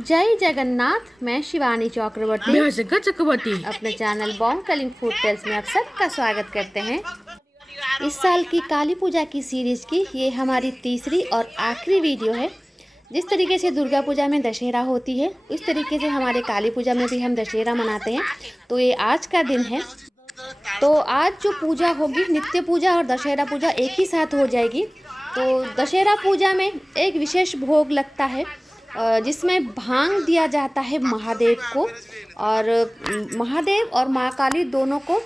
जय जगन्नाथ। मैं शिवानी चक्रवर्ती अपने channel bong calling food tales में आप सबका स्वागत करते हैं। इस साल की काली पूजा की सीरीज की ये हमारी तीसरी और आखिरी वीडियो है। जिस तरीके से दुर्गा पूजा में दशहरा होती है उस तरीके से हमारे काली पूजा में भी हम दशहरा मनाते हैं। तो ये आज का दिन है। तो आज जो पूजा होगी, नित्य पूजा और दशहरा पूजा एक ही साथ हो जाएगी। तो दशहरा पूजा में एक विशेष भोग लगता है जिसमें भांग दिया जाता है महादेव को। और महादेव और माँ काली दोनों को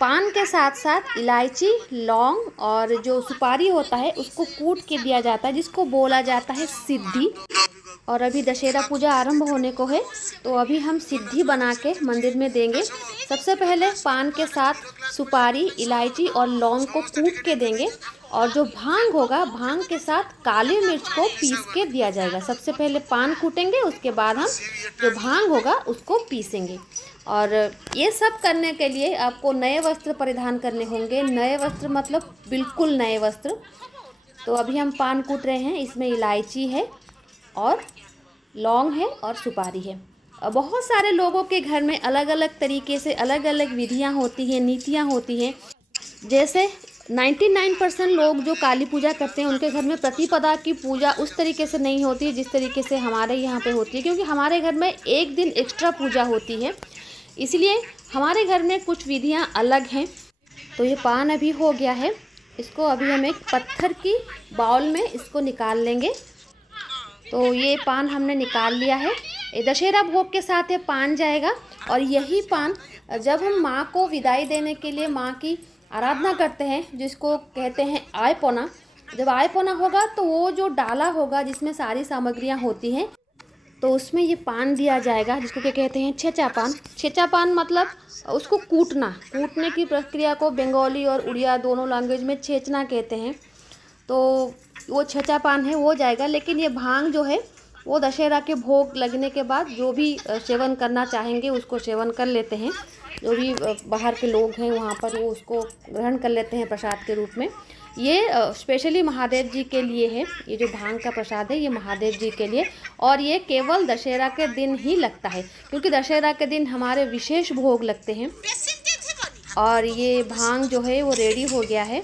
पान के साथ साथ इलायची, लौंग और जो सुपारी होता है उसको कूट के दिया जाता है, जिसको बोला जाता है सिद्धि। और अभी दशहरा पूजा आरंभ होने को है, तो अभी हम सिद्धि बना के मंदिर में देंगे। सबसे पहले पान के साथ सुपारी, इलायची और लौंग को कूट के देंगे। और जो भांग होगा, भांग के साथ काली मिर्च को पीस के दिया जाएगा। सबसे पहले पान कूटेंगे, उसके बाद हम जो भांग होगा उसको पीसेंगे। और ये सब करने के लिए आपको नए वस्त्र परिधान करने होंगे। नए वस्त्र मतलब बिल्कुल नए वस्त्र। तो अभी हम पान कूट रहे हैं, इसमें इलायची है और लौंग है और सुपारी है। बहुत सारे लोगों के घर में अलग अलग तरीके से अलग अलग विधियां होती हैं, नीतियां होती हैं। जैसे 99% लोग जो काली पूजा करते हैं उनके घर में प्रतिपदा की पूजा उस तरीके से नहीं होती है जिस तरीके से हमारे यहाँ पे होती है, क्योंकि हमारे घर में एक दिन एक्स्ट्रा पूजा होती है, इसलिए हमारे घर में कुछ विधियाँ अलग हैं। तो ये पान अभी हो गया है, इसको अभी हम एक पत्थर की बाउल में इसको निकाल लेंगे। तो ये पान हमने निकाल लिया है। ये दशहरा भोग के साथ ये पान जाएगा। और यही पान जब हम माँ को विदाई देने के लिए माँ की आराधना करते हैं, जिसको कहते हैं आयपोना, जब आयपोना होगा तो वो जो डाला होगा जिसमें सारी सामग्रियाँ होती हैं, तो उसमें ये पान दिया जाएगा, जिसको क्या कहते हैं छेचा पान। छेचा पान मतलब उसको कूटने की प्रक्रिया को बंगाली और उड़िया दोनों लैंग्वेज में छेचना कहते हैं। तो वो छेचा पान है, वो जाएगा। लेकिन ये भांग जो है वो दशहरा के भोग लगने के बाद जो भी सेवन करना चाहेंगे उसको सेवन कर लेते हैं। जो भी बाहर के लोग हैं वहाँ पर वो उसको ग्रहण कर लेते हैं प्रसाद के रूप में। ये स्पेशली महादेव जी के लिए है। ये जो भांग का प्रसाद है ये महादेव जी के लिए, और ये केवल दशहरा के दिन ही लगता है, क्योंकि दशहरा के दिन हमारे विशेष भोग लगते हैं। और ये भांग जो है वो रेडी हो गया है।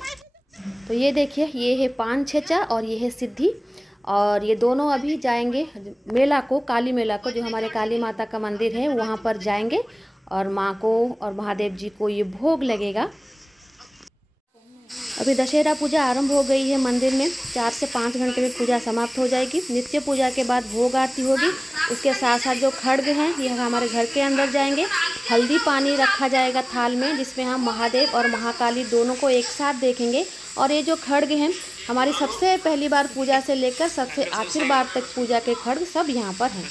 तो ये देखिए, ये है पान छेचा और ये है सिद्धि। और ये दोनों अभी जाएंगे मेला को, काली मेला को, जो हमारे काली माता का मंदिर है वहाँ पर जाएंगे और माँ को और महादेव जी को ये भोग लगेगा। अभी दशहरा पूजा आरंभ हो गई है मंदिर में। 4 से 5 घंटे में पूजा समाप्त हो जाएगी। नित्य पूजा के बाद भोग आरती होगी। उसके साथ साथ जो खड्ग हैं ये हमारे घर के अंदर जाएंगे। हल्दी पानी रखा जाएगा थाल में, जिसमें हम महादेव और महाकाली दोनों को एक साथ देखेंगे। और ये जो खड्ग हैं हमारी सबसे पहली बार पूजा से लेकर सबसे आखिर बार तक पूजा के खड्ग सब यहाँ पर हैं।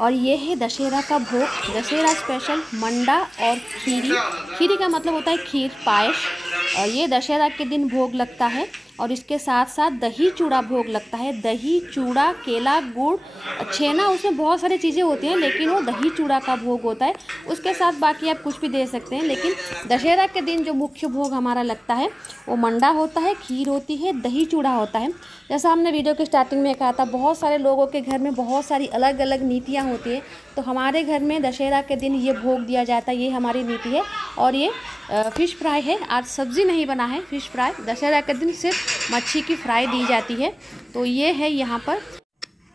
और ये है दशहरा का भोग, दशहरा स्पेशल मंडा और खीरी। खीरी का मतलब होता है खीर, पायस। और ये दशहरा के दिन भोग लगता है। और इसके साथ साथ दही चूड़ा भोग लगता है। दही चूड़ा, केला, गुड़, छेना, उसमें बहुत सारी चीज़ें होती हैं, लेकिन वो दही चूड़ा का भोग होता है। उसके साथ बाकी आप कुछ भी दे सकते हैं, लेकिन दशहरा के दिन जो मुख्य भोग हमारा लगता है वो मंडा होता है, खीर होती है, दही चूड़ा होता है। जैसा हमने वीडियो के स्टार्टिंग में कहा था, बहुत सारे लोगों के घर में बहुत सारी अलग अलग नीतियाँ होती हैं। तो हमारे घर में दशहरा के दिन ये भोग दिया जाता है, ये हमारी नीति है। और ये फ़िश फ्राई है, आज सब्ज़ी नहीं बना है, फ़िश फ्राई। दशहरा के दिन सिर्फ मच्छी की फ्राई दी जाती है। तो ये है यहाँ पर।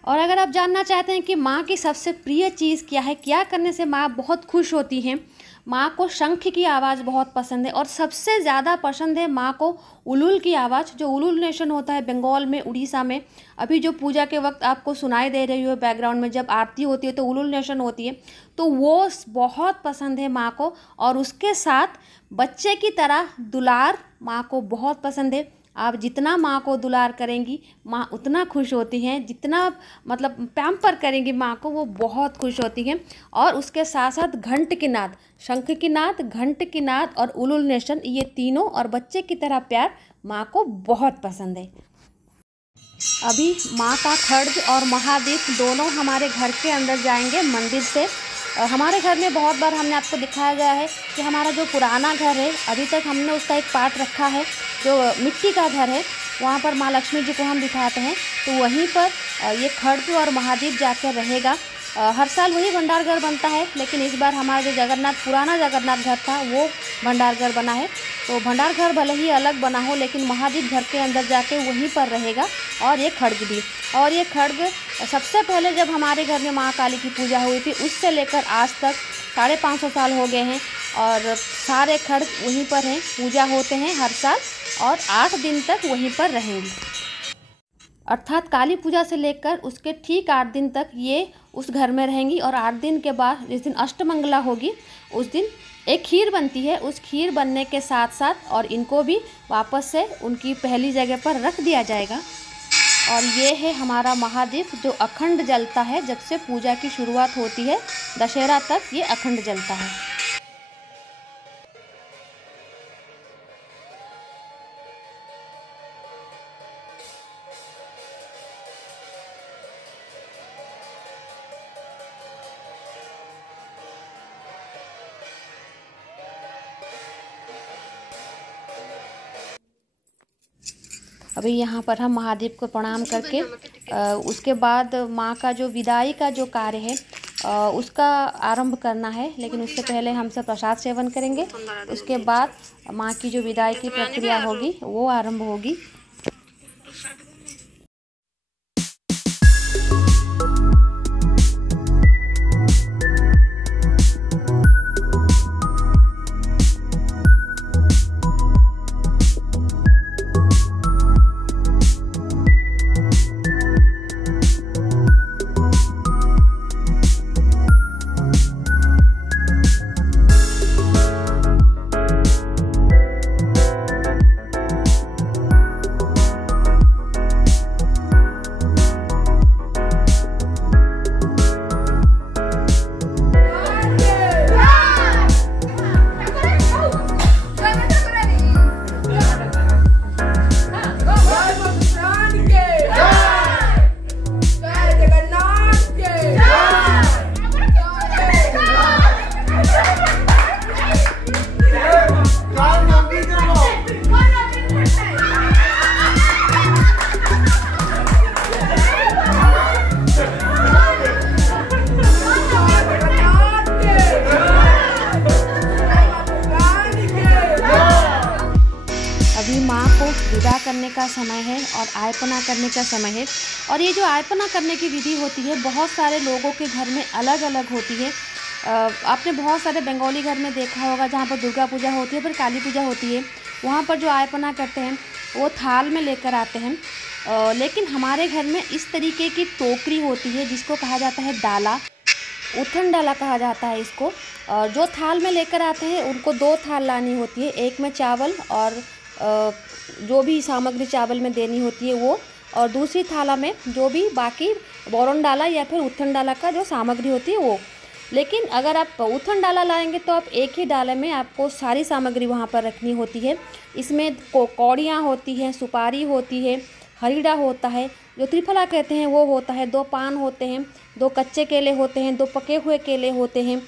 और अगर आप जानना चाहते हैं कि माँ की सबसे प्रिय चीज़ क्या है, क्या करने से माँ बहुत खुश होती हैं, माँ को शंख की आवाज़ बहुत पसंद है और सबसे ज़्यादा पसंद है माँ को उलुल की आवाज़। जो उलुल नेशन होता है बंगाल में, उड़ीसा में, अभी जो पूजा के वक्त आपको सुनाई दे रही हो बैकग्राउंड में, जब आरती होती है तो उलुल नेशन होती है, तो वो बहुत पसंद है माँ को। और उसके साथ बच्चे की तरह दुलार माँ को बहुत पसंद है। आप जितना माँ को दुलार करेंगी, माँ उतना खुश होती हैं। जितना मतलब पैम्पर करेंगी माँ को, वो बहुत खुश होती हैं। और उसके साथ साथ घंट की नाद, शंख की नाद, घंट की नाद और उलुल नेशन, ये तीनों और बच्चे की तरह प्यार माँ को बहुत पसंद है। अभी माँ का खड्ग और महादीप दोनों हमारे घर के अंदर जाएंगे मंदिर से। हमारे घर में बहुत बार हमने आपको दिखाया गया है कि हमारा जो पुराना घर है, अभी तक हमने उसका एक पार्ट रखा है, जो मिट्टी का घर है, वहाँ पर माँ लक्ष्मी जी को हम बिठाते हैं। तो वहीं पर ये खड्ग और महादीप जाकर रहेगा। हर साल वही भंडार घर बनता है, लेकिन इस बार हमारा जो जगन्नाथ, पुराना जगन्नाथ घर था, वो भंडार घर बना है। तो भंडार घर भले ही अलग बना हो, लेकिन महादीप घर के अंदर जाके वहीं पर रहेगा। और ये खड्ग भी, और ये खड्ग सबसे पहले जब हमारे घर में माँ काली की पूजा हुई थी, उससे लेकर आज तक 550 साल हो गए हैं। और सारे खड्ग वहीं पर हैं, पूजा होते हैं हर साल, और 8 दिन तक वहीं पर रहेंगे। अर्थात काली पूजा से लेकर उसके ठीक 8 दिन तक ये उस घर में रहेंगी। और 8 दिन के बाद, जिस दिन अष्टमंगला होगी, उस दिन एक खीर बनती है। उस खीर बनने के साथ साथ और इनको भी वापस से उनकी पहली जगह पर रख दिया जाएगा। और ये है हमारा महादीप, जो अखंड जलता है। जब से पूजा की शुरुआत होती है दशहरा तक ये अखंड जलता है। अभी यहाँ पर हम महादेव को प्रणाम करके उसके बाद माँ का जो विदाई का जो कार्य है उसका आरंभ करना है। लेकिन उससे पहले हम सब प्रसाद सेवन करेंगे। उसके बाद माँ की जो विदाई की प्रक्रिया होगी वो आरंभ होगी। विदा करने का समय है और आयपना करने का समय है। और ये जो आयपना करने की विधि होती है बहुत सारे लोगों के घर में अलग अलग होती है। आपने बहुत सारे बंगाली घर में देखा होगा जहाँ पर दुर्गा पूजा होती है, फिर काली पूजा होती है, वहाँ पर जो आयपना करते हैं वो थाल में लेकर आते हैं। लेकिन हमारे घर में इस तरीके की टोकरी होती है जिसको कहा जाता है डाला, उठन डाला कहा जाता है इसको। जो थाल में लेकर आते हैं उनको 2 थाल लानी होती है, एक में चावल और जो भी सामग्री चावल में देनी होती है वो, और दूसरी थाला में जो भी बाकी बोरन डाला या फिर उथन डाला का जो सामग्री होती है वो। लेकिन अगर आप उथन डाला लाएंगे तो आप एक ही डाले में आपको सारी सामग्री वहाँ पर रखनी होती है। इसमें कौड़ियाँ होती हैं, सुपारी होती है, हरीड़ा होता है, जो त्रिफला कहते हैं वो होता है, 2 पान होते हैं, 2 कच्चे केले होते हैं, 2 पके हुए केले होते हैं,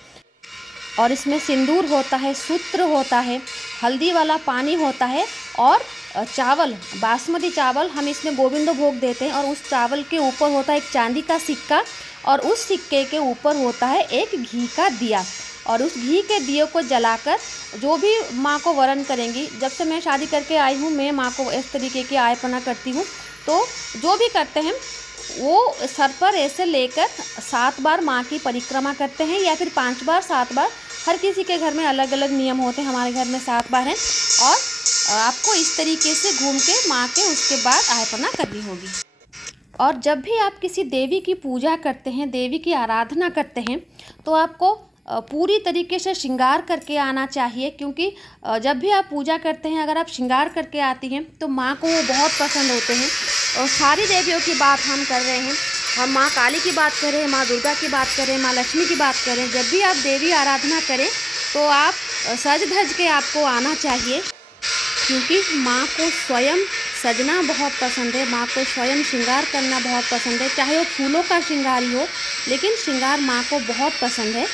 और इसमें सिंदूर होता है, सूत्र होता है, हल्दी वाला पानी होता है, और चावल, बासमती चावल हम इसमें गोविंदो भोग देते हैं। और उस चावल के ऊपर होता है एक चांदी का सिक्का, और उस सिक्के के ऊपर होता है एक घी का दिया। और उस घी के दिए को जलाकर जो भी माँ को वरण करेंगी, जब से मैं शादी करके आई हूँ मैं माँ को इस तरीके की आयपना करती हूँ, तो जो भी करते हैं वो सर पर ऐसे लेकर 7 बार माँ की परिक्रमा करते हैं, या फिर 5 बार 7 बार, हर किसी के घर में अलग अलग नियम होते हैं। हमारे घर में 7 बार हैं, और आपको इस तरीके से घूम के माँ के उसके बाद आयपना करनी होगी। और जब भी आप किसी देवी की पूजा करते हैं, देवी की आराधना करते हैं, तो आपको पूरी तरीके से श्रृंगार करके आना चाहिए, क्योंकि जब भी आप पूजा करते हैं अगर आप श्रृंगार करके आती हैं तो माँ को वो बहुत पसंद होते हैं। और सारी देवियों की बात हम कर रहे हैं, हम माँ काली की बात करें, माँ दुर्गा की बात करें, माँ लक्ष्मी की बात करें, जब भी आप देवी आराधना करें तो आप सज धज के आपको आना चाहिए, क्योंकि माँ को स्वयं सजना बहुत पसंद है, माँ को स्वयं श्रृंगार करना बहुत पसंद है। चाहे वो फूलों का श्रृंगार ही हो, लेकिन श्रृंगार माँ को बहुत पसंद है।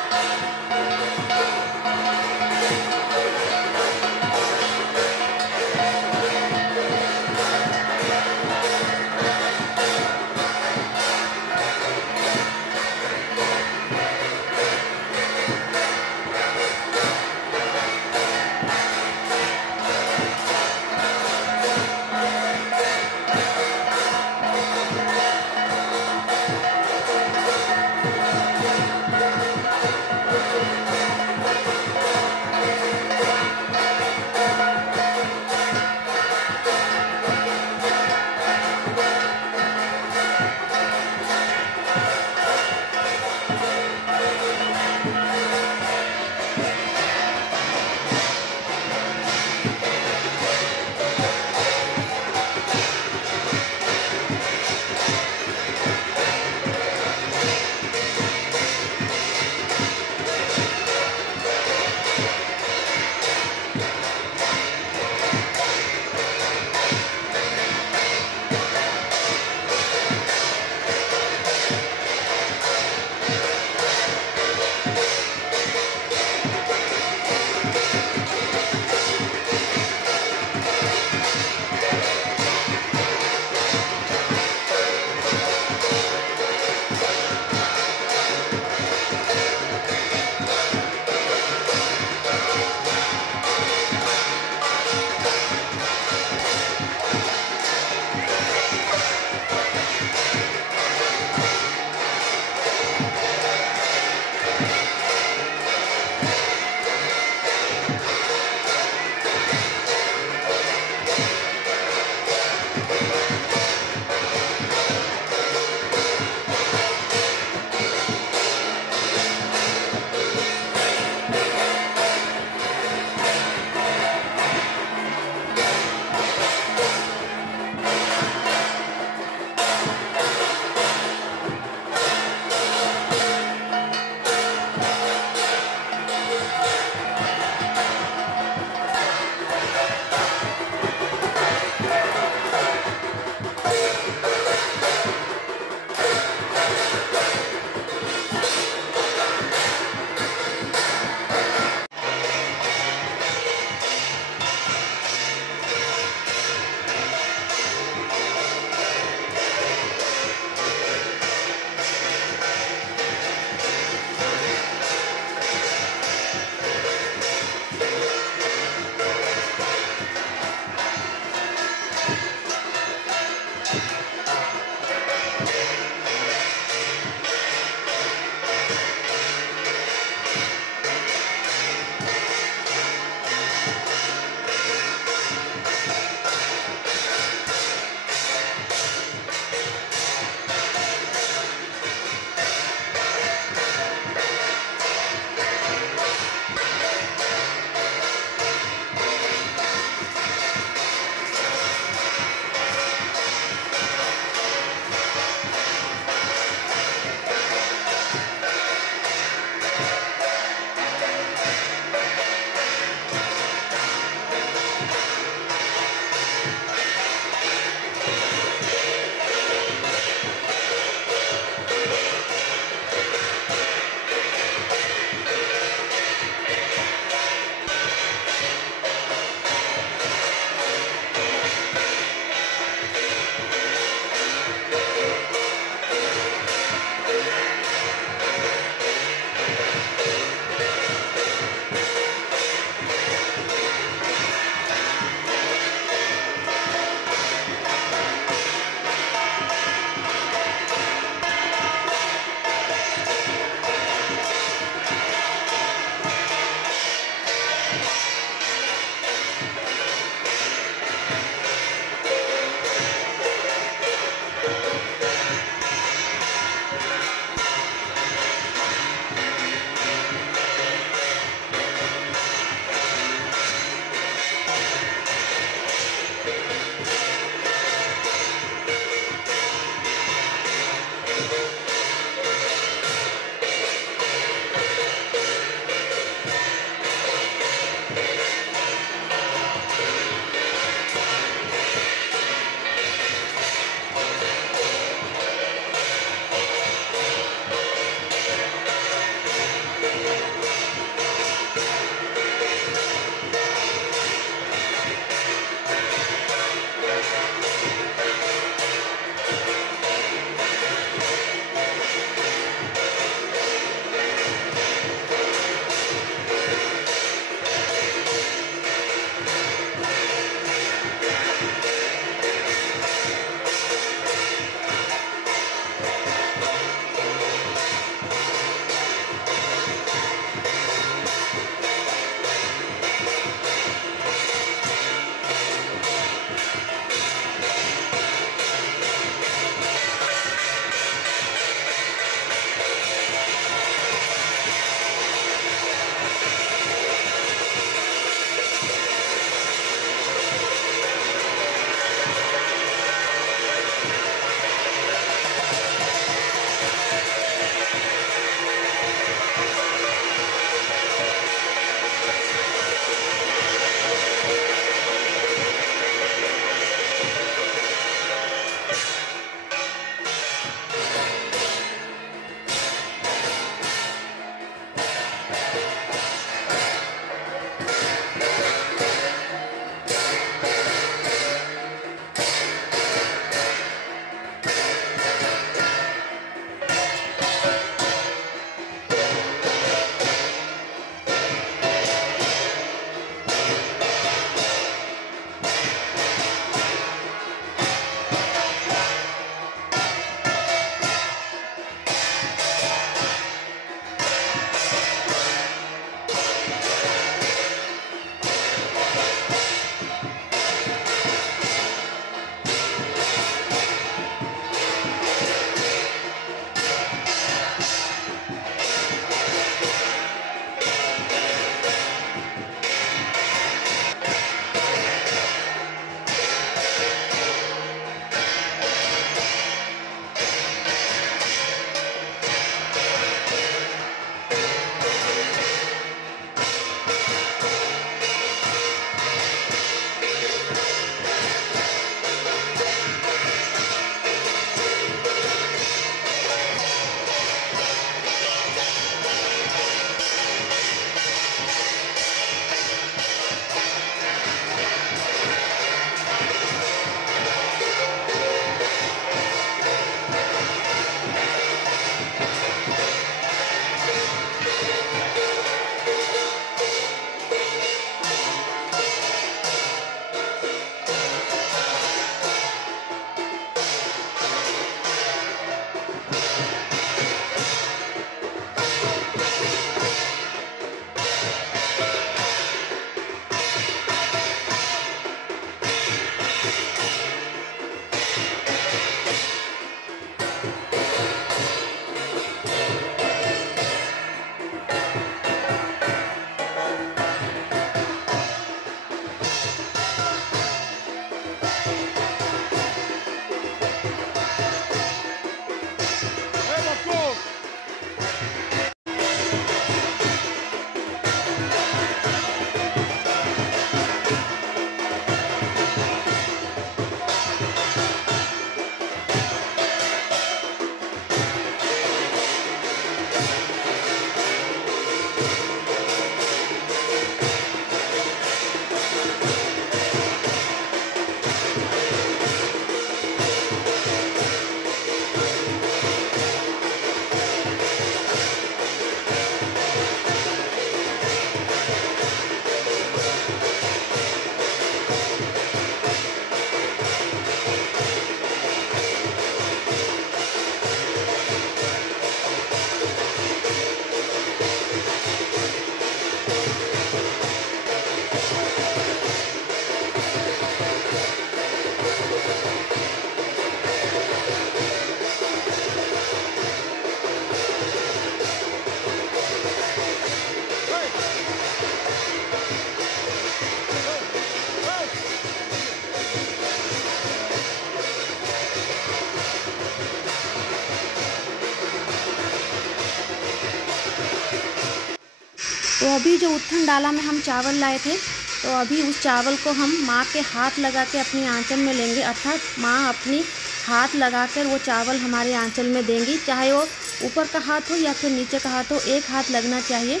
तो अभी जो उठन डाला में हम चावल लाए थे, तो अभी उस चावल को हम माँ के हाथ लगा के अपनी आंचल में लेंगे, अर्थात माँ अपनी हाथ लगाकर वो चावल हमारे आंचल में देंगी। चाहे वो ऊपर का हाथ हो या फिर नीचे का हाथ हो, एक हाथ लगना चाहिए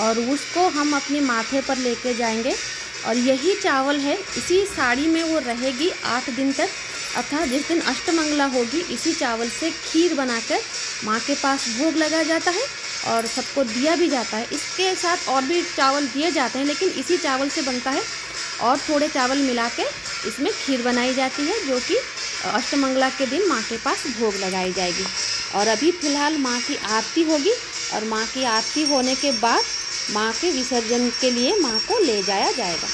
और उसको हम अपने माथे पर लेके जाएंगे। और यही चावल है, इसी साड़ी में वो रहेगी 8 दिन तक, अर्थात जिस दिन अष्टमंगला होगी इसी चावल से खीर बनाकर माँ के पास भोग लगाया जाता है और सबको दिया भी जाता है। इसके साथ और भी चावल दिए जाते हैं, लेकिन इसी चावल से बनता है और थोड़े चावल मिला के इसमें खीर बनाई जाती है, जो कि अष्टमंगला के दिन माँ के पास भोग लगाई जाएगी। और अभी फ़िलहाल माँ की आरती होगी और माँ की आरती होने के बाद माँ के विसर्जन के लिए माँ को ले जाया जाएगा।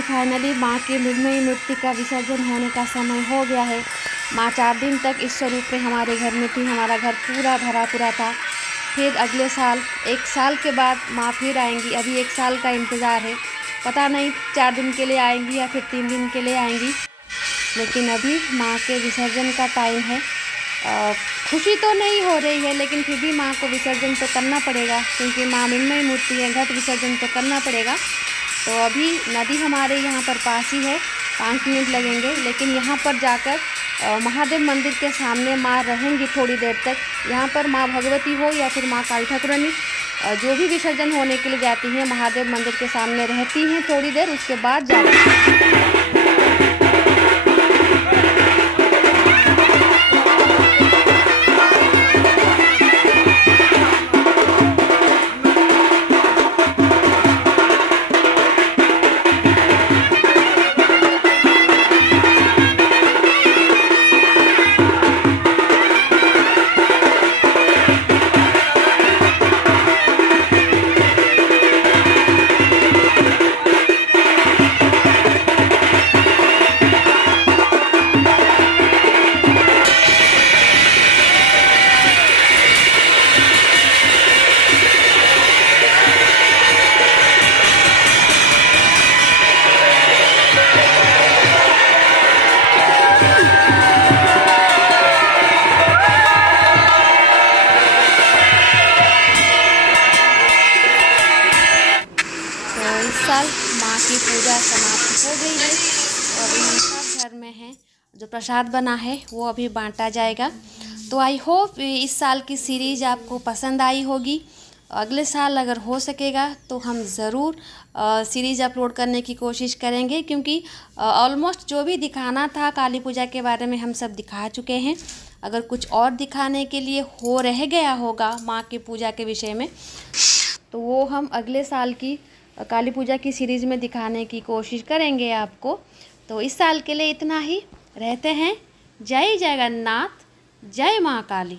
अभी फाइनली माँ की मृण्मयी मूर्ति का विसर्जन होने का समय हो गया है। माँ 4 दिन तक इस स्वरूप में हमारे घर में थी। हमारा घर पूरा भरा पूरा था। फिर अगले साल 1 साल के बाद माँ फिर आएंगी। अभी 1 साल का इंतज़ार है, पता नहीं 4 दिन के लिए आएंगी या फिर 3 दिन के लिए आएंगी, लेकिन अभी माँ के विसर्जन का टाइम है। खुशी तो नहीं हो रही है, लेकिन फिर भी माँ को विसर्जन तो करना पड़ेगा, क्योंकि माँ मृण्मयी मूर्ति है, घट विसर्जन तो करना पड़ेगा। तो अभी नदी हमारे यहाँ पर पास ही है, 5 मिनट लगेंगे, लेकिन यहाँ पर जाकर महादेव मंदिर के सामने माँ रहेंगी थोड़ी देर तक। यहाँ पर माँ भगवती हो या फिर माँ काली ठाकुरानी, जो भी विसर्जन होने के लिए जाती हैं महादेव मंदिर के सामने रहती हैं थोड़ी देर, उसके बाद जाती हैं। इस साल माँ की पूजा समाप्त हो गई है और इन सब घर में है जो प्रसाद बना है वो अभी बांटा जाएगा। तो आई होप इस साल की सीरीज़ आपको पसंद आई होगी। अगले साल अगर हो सकेगा तो हम ज़रूर सीरीज़ अपलोड करने की कोशिश करेंगे, क्योंकि ऑलमोस्ट जो भी दिखाना था काली पूजा के बारे में हम सब दिखा चुके हैं। अगर कुछ और दिखाने के लिए हो रह गया होगा माँ की पूजा के विषय में, तो वो हम अगले साल की काली पूजा की सीरीज़ में दिखाने की कोशिश करेंगे आपको। तो इस साल के लिए इतना ही। रहते हैं। जय जगन्नाथ, जय माँ काली।